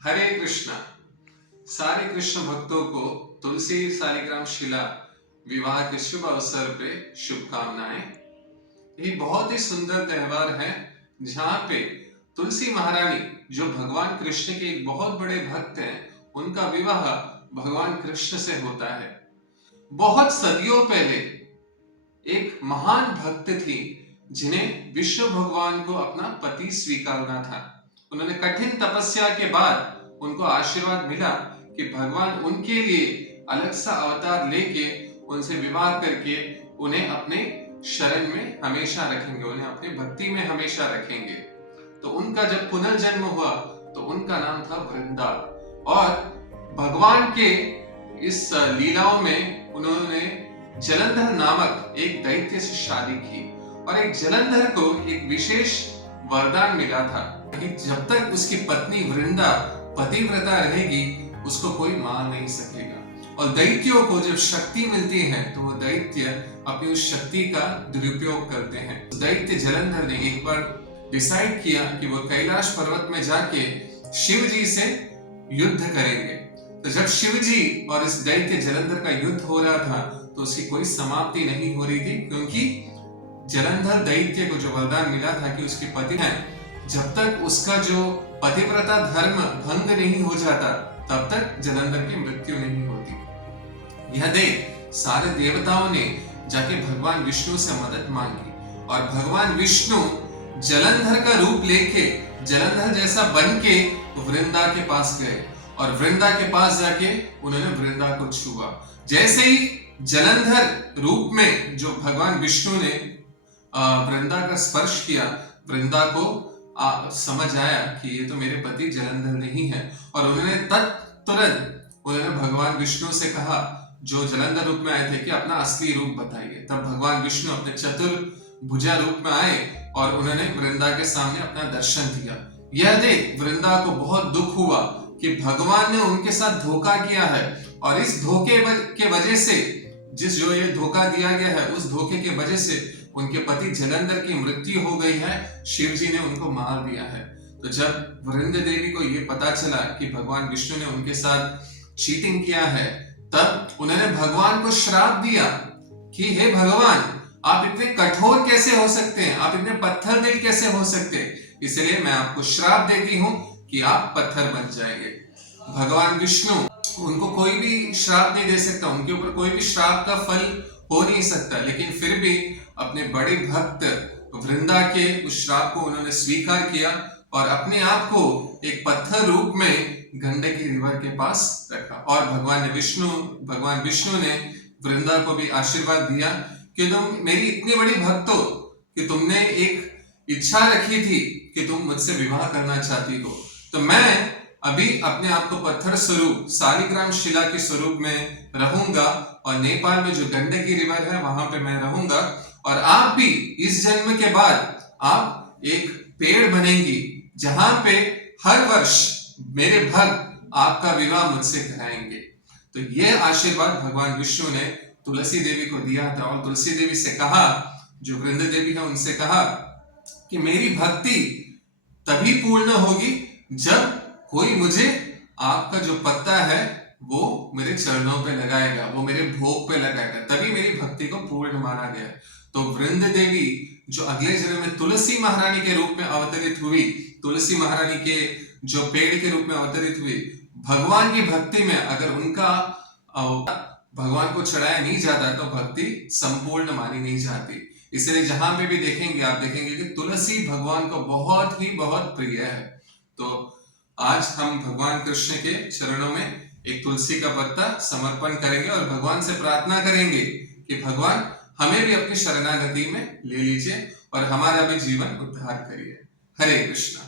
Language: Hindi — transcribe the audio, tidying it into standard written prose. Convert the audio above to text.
हरे कृष्णा। सारे कृष्ण भक्तों को तुलसी सालिग्राम शिला विवाह के शुभ अवसर पे शुभकामनाएं। ये बहुत ही सुंदर त्योहार है जहाँ पे तुलसी महारानी जो भगवान कृष्ण के एक बहुत बड़े भक्त हैं, उनका विवाह भगवान कृष्ण से होता है। बहुत सदियों पहले एक महान भक्त थी जिन्हें विष्णु भगवान को अपना पति स्वीकारना था। उन्होंने कठिन तपस्या के बाद उनको आशीर्वाद मिला कि भगवान उनके लिए अलग सा अवतार लेके उनसे विवाह करके उन्हें अपने शरण में हमेशा रखेंगे, उन्हें अपनी भक्ति में हमेशा रखेंगे। तो उनका जब पुनर्जन्म हुआ तो उनका नाम था वृंदा। और भगवान के इस लीलाओं में उन्होंने जलंधर नामक एक दैत्य से शादी की और एक जलंधर को एक विशेष वरदान मिला था कि जब तक उसकी पत्नी वृंदा पतिव्रता रहेगी उसको कोई मार नहीं सकेगा। और दैत्यों को जब शक्ति मिलती है तो वो दैत्य अपनी उस शक्ति का दुरुपयोग करते हैं। दैत्य जलंधर ने एक बार डिसाइड किया कि वो कैलाश पर्वत में जाके शिव जी से युद्ध करेंगे। तो जब शिव जी और इस दैत्य जलंधर का युद्ध हो रहा था तो उसकी कोई समाप्ति नहीं हो रही थी, क्योंकि जलंधर दैत्य को जो वरदान मिला था कि उसके पति है, जब तक उसका जो पतिव्रता धर्म भंग नहीं हो जाता तब तक जलंधर की मृत्यु नहीं होती। यह देख सारे देवताओं ने जाके भगवान विष्णु से मदद मांगी और भगवान विष्णु जलंधर का रूप लेके जलंधर जैसा बन के वृंदा के पास गए और वृंदा के पास जाके उन्होंने वृंदा को छुआ। जैसे ही जलंधर रूप में जो भगवान विष्णु ने वृंदा का स्पर्श किया, वृंदा को समझ आया कि ये तो मेरे पति जलंधर नहीं है और उन्होंने तुरंत भगवान विष्णु से कहा जो जलंधर रूप में आए थे कि अपना असली रूप बताइए। तब भगवान विष्णु अपने चतुर्भुजा रूप में आए और उन्होंने वृंदा के सामने अपना दर्शन दिया। यह देख वृंदा को बहुत दुख हुआ कि भगवान ने उनके साथ धोखा किया है और इस धोखे के वजह से जो ये धोखा दिया गया है उस धोखे के वजह से उनके पति जलंधर की मृत्यु हो गई है, शिव जी ने उनको मार दिया है। तो जब वृंद देवी को ये पता चला कि भगवान विष्णु ने उनके साथ चीटिंग किया है, तब उन्होंने भगवान को श्राप दिया कि हे भगवान, आप इतने कठोर कैसे हो सकते हैं, आप इतने पत्थर दिल कैसे हो सकते हैं, इसलिए मैं आपको श्राप देती हूँ कि आप पत्थर बन जाएंगे। भगवान विष्णु उनको कोई भी श्राप नहीं दे सकता, उनके ऊपर कोई भी श्राप का फल हो नहीं सकता, लेकिन फिर भी अपने बड़े भक्त वृंदा के उस श्राप को उन्होंने स्वीकार किया और अपने आप को एक पत्थर रूप में गंडकी रिवर के पास रखा। और भगवान विष्णु ने वृंदा को भी आशीर्वाद दिया कि तुम मेरी इतनी बड़ी भक्त हो कि तुमने एक इच्छा रखी थी कि तुम मुझसे विवाह करना चाहती हो, तो मैं अभी अपने आप को पत्थर स्वरूप सालिग्राम शिला के स्वरूप में रहूंगा और नेपाल में जो गंडकी रिवर है वहां पे मैं रहूंगा और आप भी इस जन्म के बाद आप एक पेड़ बनेंगी जहां पे हर वर्ष मेरे भक्त आपका विवाह मुझसे कराएंगे। तो ये आशीर्वाद भगवान विष्णु ने तुलसी देवी को दिया था और तुलसी देवी से कहा, जो वृंद देवी है उनसे कहा कि मेरी भक्ति तभी पूर्ण होगी जब कोई मुझे आपका जो पत्ता है वो मेरे चरणों पे लगाएगा, वो मेरे भोग पे लगाएगा, तभी मेरी भक्ति को पूर्ण माना गया। तो वृंद देवी जो अगले जन्म में तुलसी महारानी के रूप में अवतरित हुई, तुलसी महारानी के जो पेड़ के रूप में अवतरित हुई, भगवान की भक्ति में अगर उनका भगवान को चढ़ाया नहीं जाता तो भक्ति संपूर्ण मानी नहीं जाती। इसलिए जहां पे भी देखेंगे आप देखेंगे कि तुलसी भगवान को बहुत ही बहुत प्रिय है। तो आज हम भगवान कृष्ण के चरणों में एक तुलसी का पत्ता समर्पण करेंगे और भगवान से प्रार्थना करेंगे कि भगवान हमें भी अपनी शरणागति में ले लीजिए और हमारा भी जीवन उद्धार करिए। हरे कृष्णा।